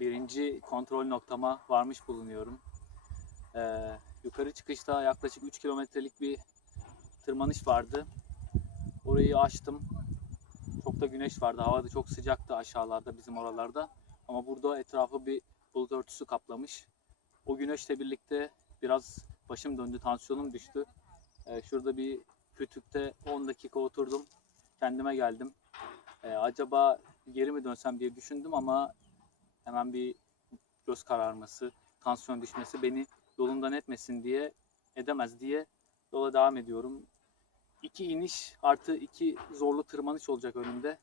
birinci kontrol noktama varmış bulunuyorum. Ee, yukarı çıkışta yaklaşık 3 kilometrelik bir tırmanış vardı. Orayı açtım. Çok da güneş vardı. Hava da çok sıcaktı aşağılarda bizim oralarda. Ama burada etrafı bir bulut örtüsü kaplamış. O güneşle birlikte biraz başım döndü, tansiyonum düştü. Ee, şurada bir kütükte 10 dakika oturdum. Kendime geldim. Ee, acaba geri mi dönsem diye düşündüm ama hemen bir göz kararması, tansiyon düşmesi beni yolundan etmesin diye, edemez diye yola devam ediyorum. İki iniş artı iki zorlu tırmanış olacak önümde.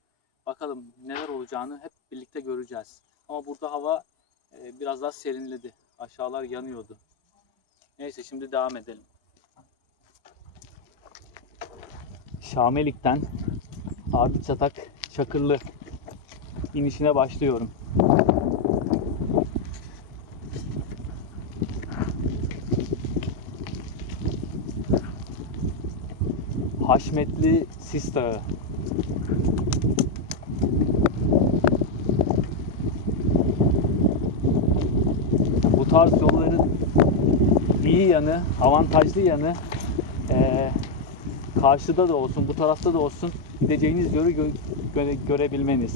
Bakalım neler olacağını hep birlikte göreceğiz. Ama burada hava e, biraz daha serinledi. Aşağılar yanıyordu. Neyse şimdi devam edelim. Şamelik'ten Ardı Çatak Çakırlı inişine başlıyorum. Haşmetli Sis Dağı. Bu tarz yolların iyi yanı, avantajlı yanı eee, karşıda da olsun, bu tarafta da olsun gideceğiniz yolu gö- göre- görebilmeniz.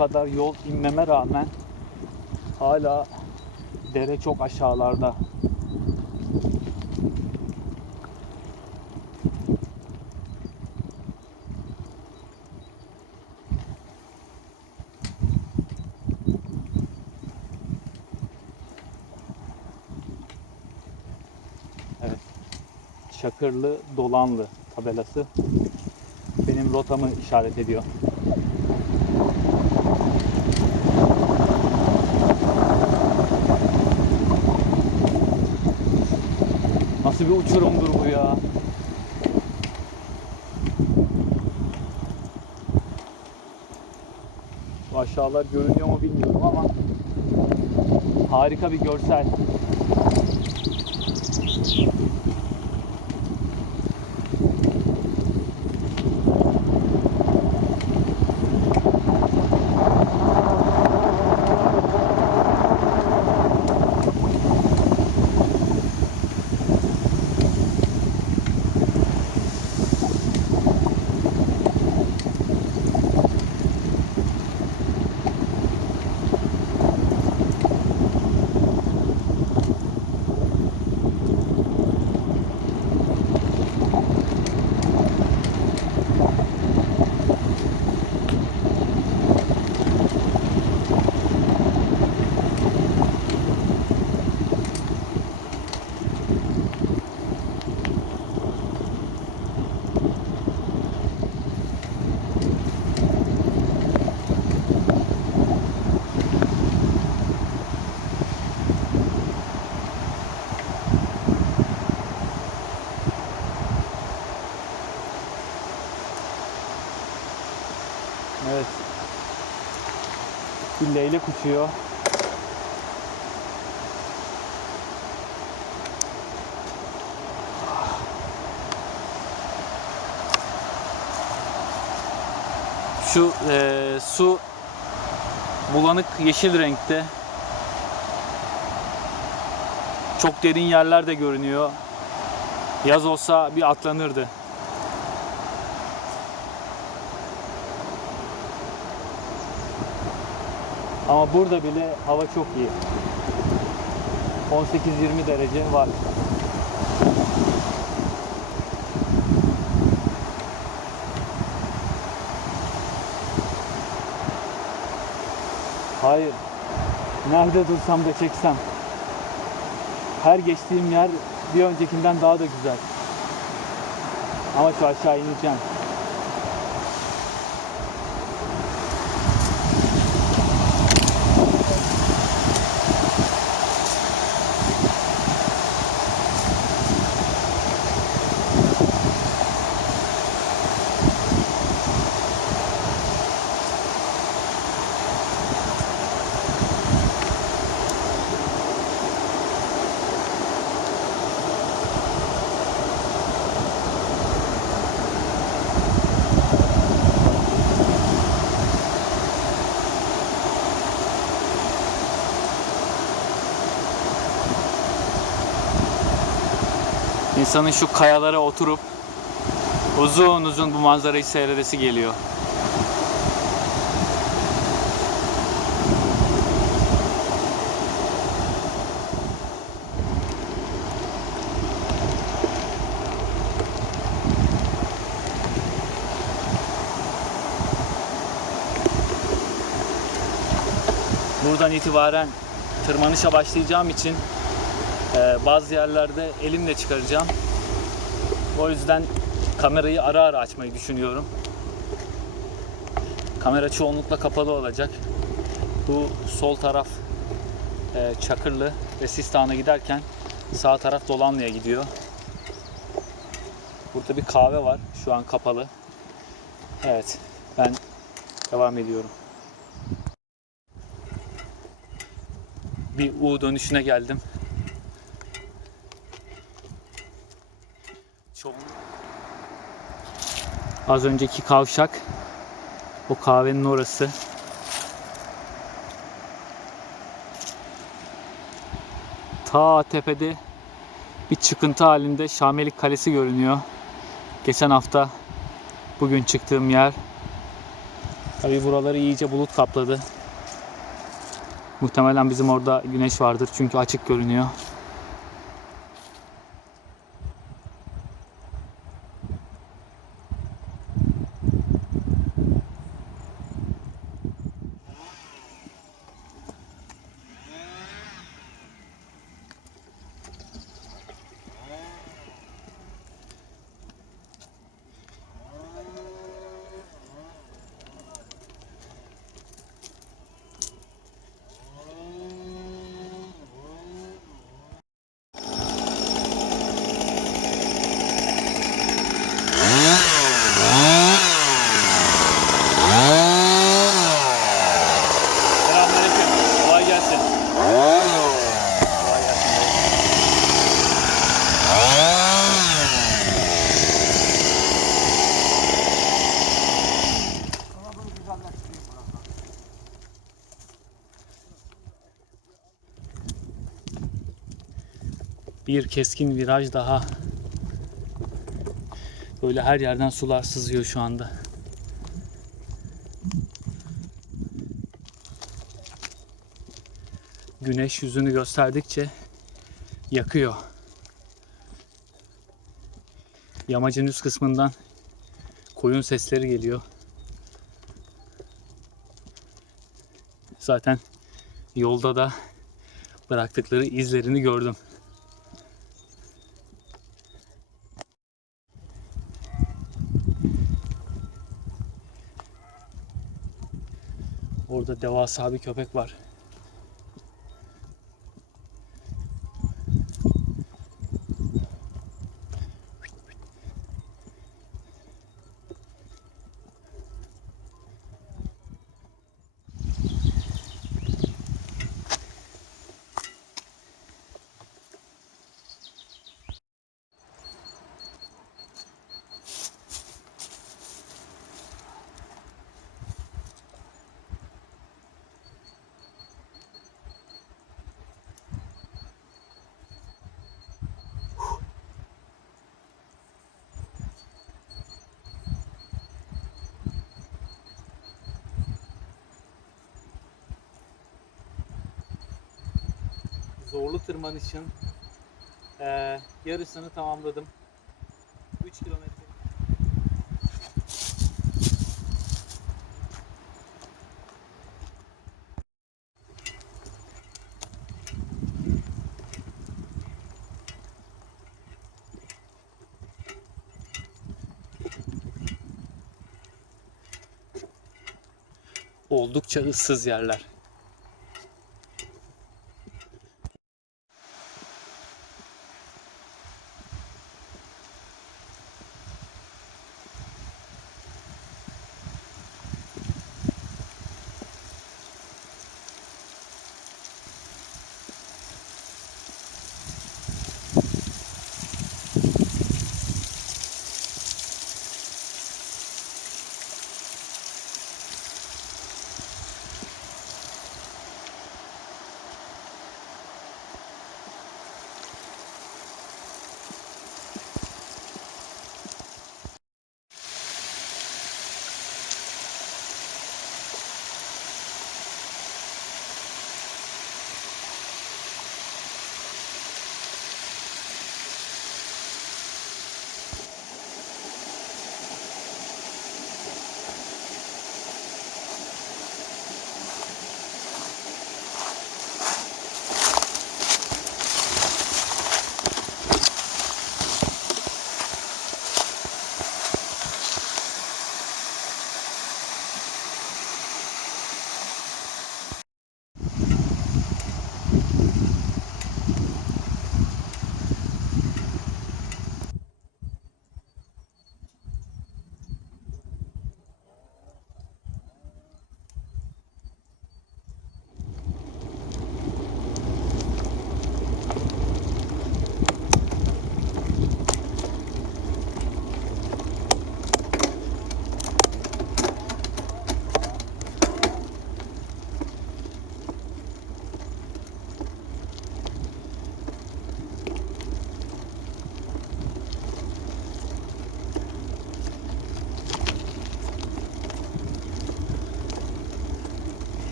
Kadar yol inmeme rağmen hala dere çok aşağılarda. Evet. Çakırlı Dolanlı tabelası benim rotamı işaret ediyor. Nasıl bir uçurumdur bu ya? Aşağılar görünüyor mu bilmiyorum ama harika bir görsel. Evet. Bir leylek uçuyor. Şu eee, su bulanık yeşil renkte. Çok derin yerler de görünüyor. Yaz olsa bir atlanırdı. Ama burada bile hava çok iyi. 18-20 derece var. Hayır. Nerede dursam da çeksem. Her geçtiğim yer bir öncekinden daha da güzel. Ama şu aşağı ineceğim. İnsanın şu kayalara oturup uzun uzun bu manzarayı seyredesi geliyor. Buradan itibaren tırmanışa başlayacağım için ee, bazı yerlerde elimle çıkaracağım. O yüzden kamerayı ara ara açmayı düşünüyorum. Kamera çoğunlukla kapalı olacak. Bu sol taraf e, Çakırlı ve Sistan'a giderken sağ taraf Dolanlı'ya gidiyor. Burada bir kahve var. Şu an kapalı. Evet. Ben devam ediyorum. Bir U dönüşüne geldim. Çok... Az önceki kavşak o kahvenin orası. Ta tepede bir çıkıntı halinde Şamelik Kalesi görünüyor. Geçen hafta bugün çıktığım yer. Tabii buraları iyice bulut kapladı. Muhtemelen bizim orada güneş vardır çünkü açık görünüyor. Selamünaleyküm. Kolay gelsin. Kolay gelsin. Bir keskin viraj daha. Böyle her yerden sular sızıyor şu anda. Güneş yüzünü gösterdikçe yakıyor. Yamacın üst kısmından koyun sesleri geliyor. Zaten yolda da bıraktıkları izlerini gördüm. Orada devasa bir köpek var. Tırmanışın eee, yarısını tamamladım. 3 kilometre. Oldukça ıssız yerler.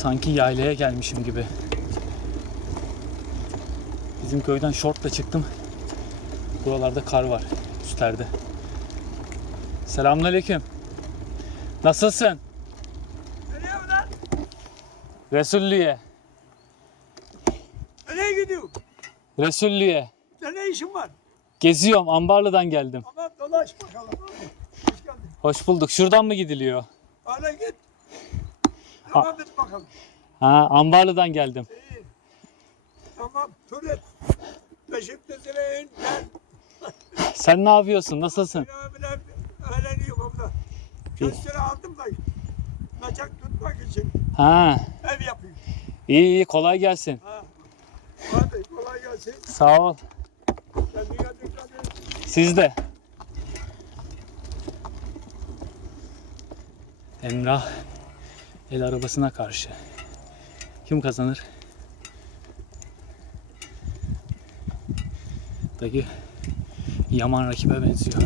Sanki yaylaya gelmişim gibi. Bizim köyden şortla çıktım. Buralarda kar var üstlerde. Selamünaleyküm. Nasılsın? Nereye lan? Resullüye. Nereye gidiyorsun? Resullüye. Ne işin var? Geziyorum. Ambarlı'dan geldim. Aman dolaş bakalım. Hoş geldin. Hoş bulduk. Şuradan mı gidiliyor? Hala git. Devam et bakalım. Ha, Ambarlı'dan geldim. İyi. Tamam tur et. Beşiktaş'a in gel. Sen ne yapıyorsun? Nasılsın? Binabiler öğreniyor burada. Kösteri aldım da kaçak tutmak için Ha, ev yapıyor. iyi iyi kolay gelsin. Ha. Hadi kolay gelsin. Sağ ol. Kendine dikkat et. Siz de. Emrah el arabasına karşı. Kim kazanır? Dayı Yaman rakibe benziyor.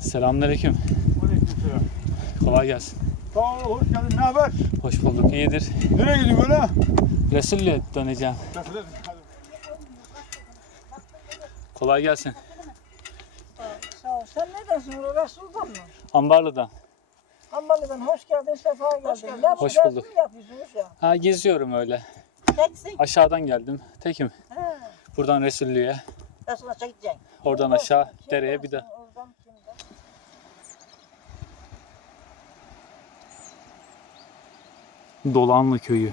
Selamünaleyküm. Aleykümselam. Kolay gelsin. Sağ ol, hoş geldin. Ne haber? Hoş bulduk. İyidir. Nereye gidiyorsun böyle? Resul'le döneceğim. Kolay gelsin. Sağ ol. Sen neredesin? Resul'dan mı? Ambarlı'dan. Hambalı'dan hoş geldin, sefa geldin. Ne bu Hoş bulduk. yapıyorsunuz ya? Ha geziyorum öyle. Teksin. Aşağıdan geldim. Tekim. He. Buradan Resullü'ye. Resul'a çekeceksin. Oradan aşağı dereye bir de. Oradan kimden? Dolanlı köyü.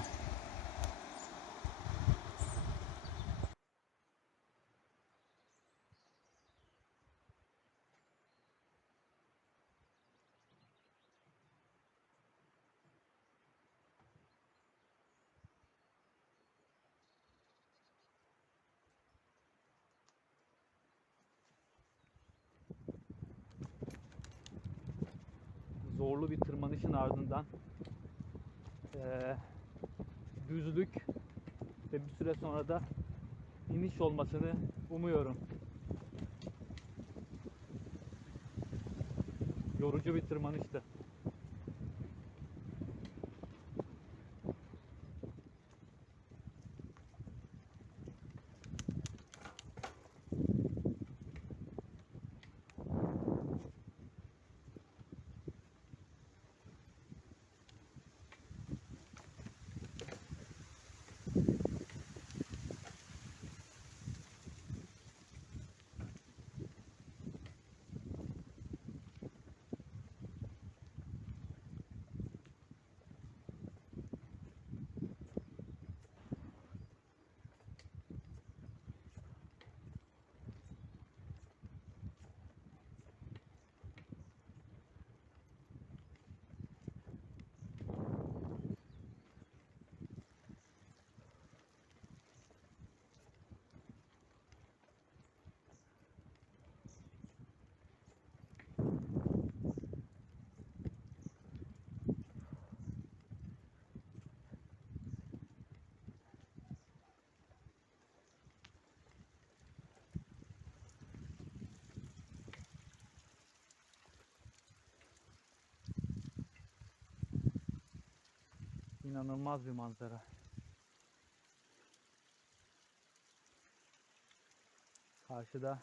Zorlu bir tırmanışın ardından eee, düzlük ve bir süre sonra da iniş olmasını umuyorum. Yorucu bir tırmanıştı. İnanılmaz bir manzara. Karşıda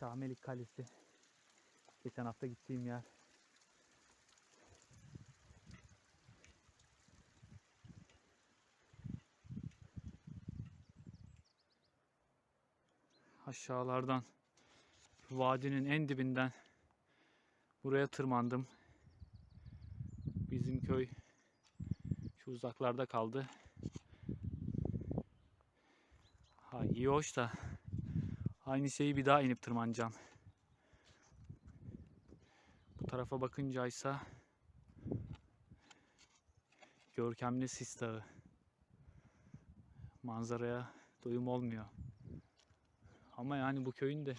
Şahmelik Kalesi. Geçen hafta gittiğim yer. Aşağılardan vadinin en dibinden buraya tırmandım. Bizim köy uzaklarda kaldı. Ha iyi hoş da aynı şeyi bir daha inip tırmanacağım. Bu tarafa bakınca ise görkemli sis dağı. Manzaraya doyum olmuyor. Ama yani bu köyün de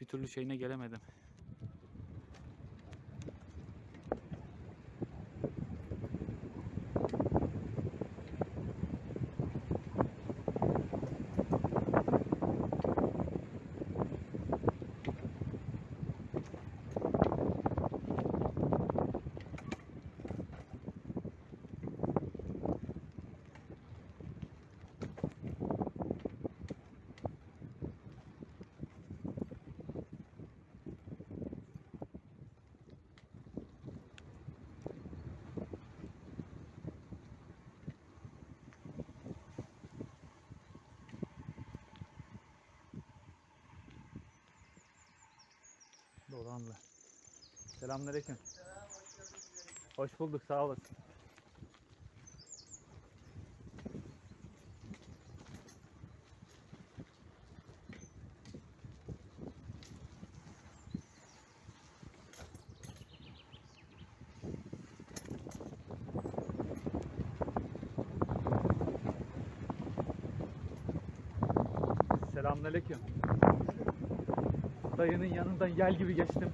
bir türlü şeyine gelemedim. Selamünaleyküm. Hoş bulduk, sağ olasın. Selamünaleyküm. Dayının yanından gel gibi geçtim.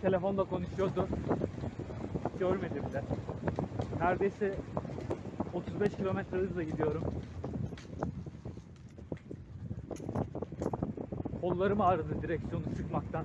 Telefonda konuşuyordu. Görmedi bile. Neredeyse 35 kilometre hızla gidiyorum. Kollarım ağrıdı direksiyonu sıkmaktan.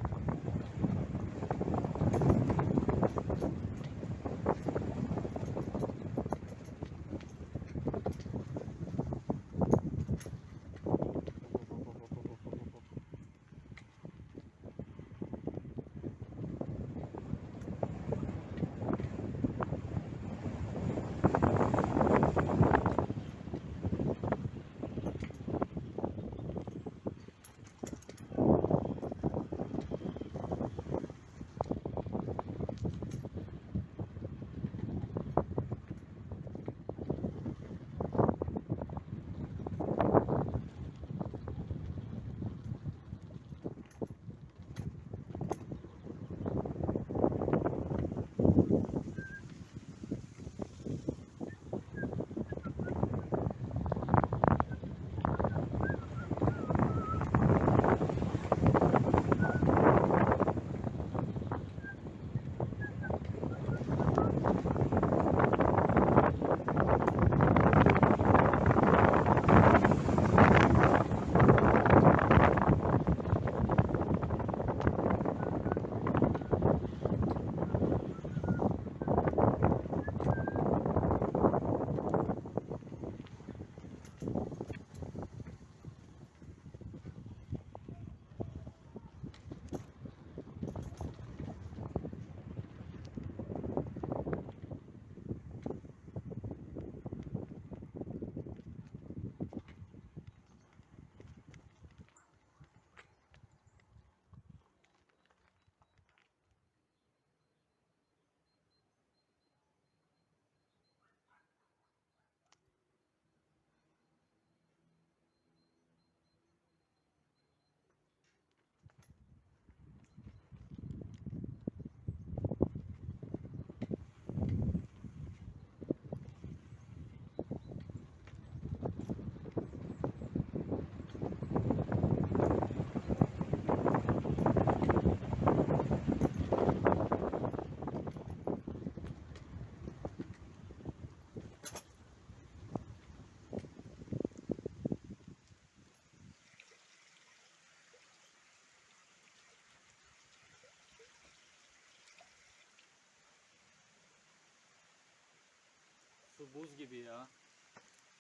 Buz gibi ya.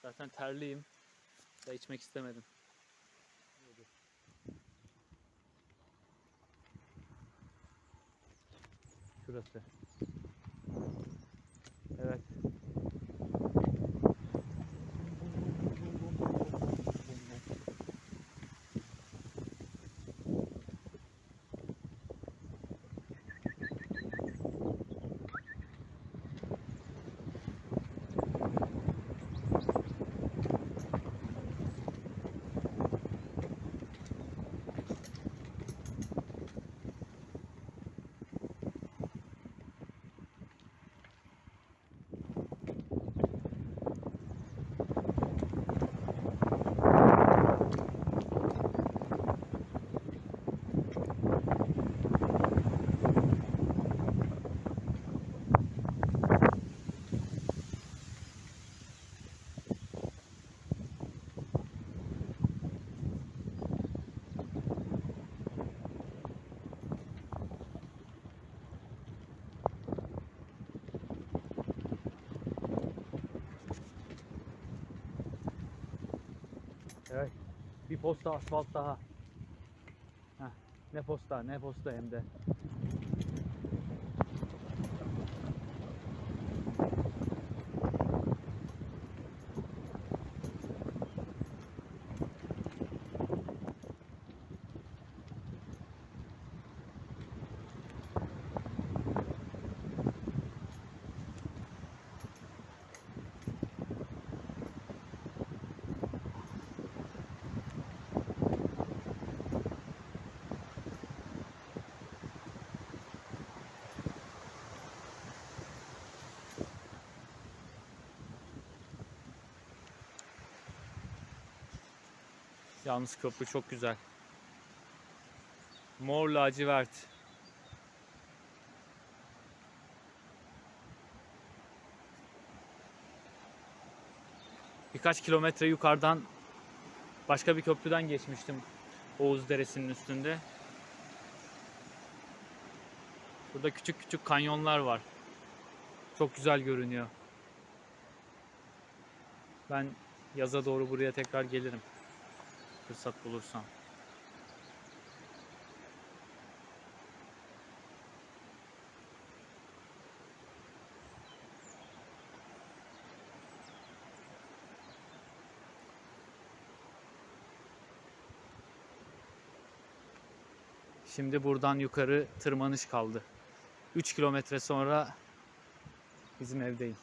Zaten terliyim. Da içmek istemedim. Şurası. Evet. Bir posta asfalt daha. Heh, ne posta ne posta hem de. Yalnız köprü çok güzel. Mor lacivert. Birkaç kilometre yukarıdan başka bir köprüden geçmiştim. Oğuz Deresi'nin üstünde. Burada küçük küçük kanyonlar var. Çok güzel görünüyor. Ben yaza doğru buraya tekrar gelirim. Fırsat bulursam. Şimdi buradan yukarı tırmanış kaldı. 3 kilometre sonra bizim evdeyim.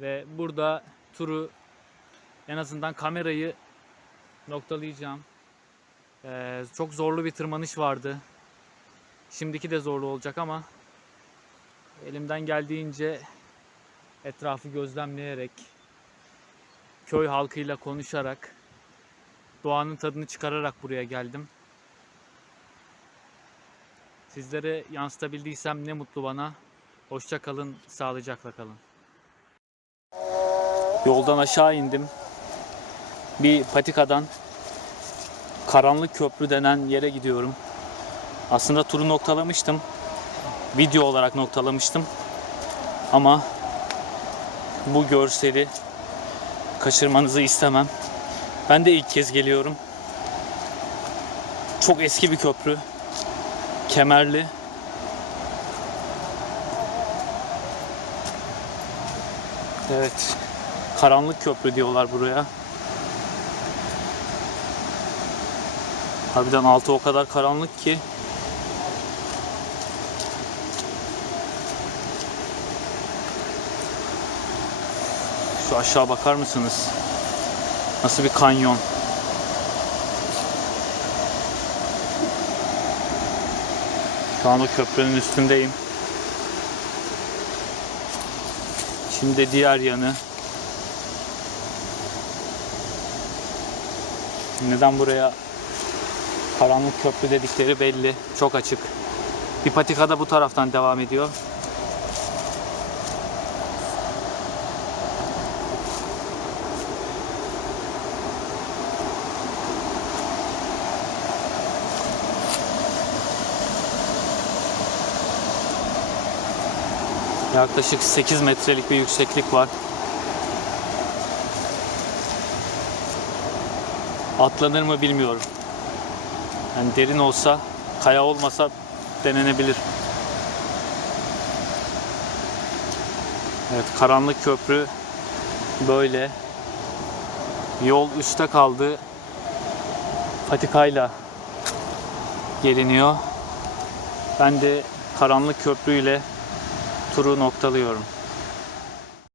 Ve burada turu en azından kamerayı noktalayacağım. Ee, çok zorlu bir tırmanış vardı. Şimdiki de zorlu olacak ama elimden geldiğince etrafı gözlemleyerek köy halkıyla konuşarak doğanın tadını çıkararak buraya geldim. Sizlere yansıtabildiysem ne mutlu bana. Hoşça kalın, sağlıcakla kalın. Yoldan aşağı indim. Bir patikadan Karanlık Köprü denen yere gidiyorum. Aslında turu noktalamıştım. Video olarak noktalamıştım. Ama bu görseli kaçırmanızı istemem. Ben de ilk kez geliyorum. Çok eski bir köprü. Kemerli. Evet. Karanlık köprü diyorlar buraya. Harbiden altı o kadar karanlık ki. Şu aşağı bakar mısınız? Nasıl bir kanyon. Şu anda köprünün üstündeyim. Şimdi diğer yanı. Neden buraya karanlık köprü dedikleri belli. Çok açık. Bir patika da bu taraftan devam ediyor. Yaklaşık 8 metrelik bir yükseklik var. Atlanır mı bilmiyorum. Yani derin olsa, kaya olmasa denenebilir. Evet, karanlık köprü böyle. Yol üstte kaldı. Patikayla geliniyor. Ben de karanlık köprüyle turu noktalıyorum.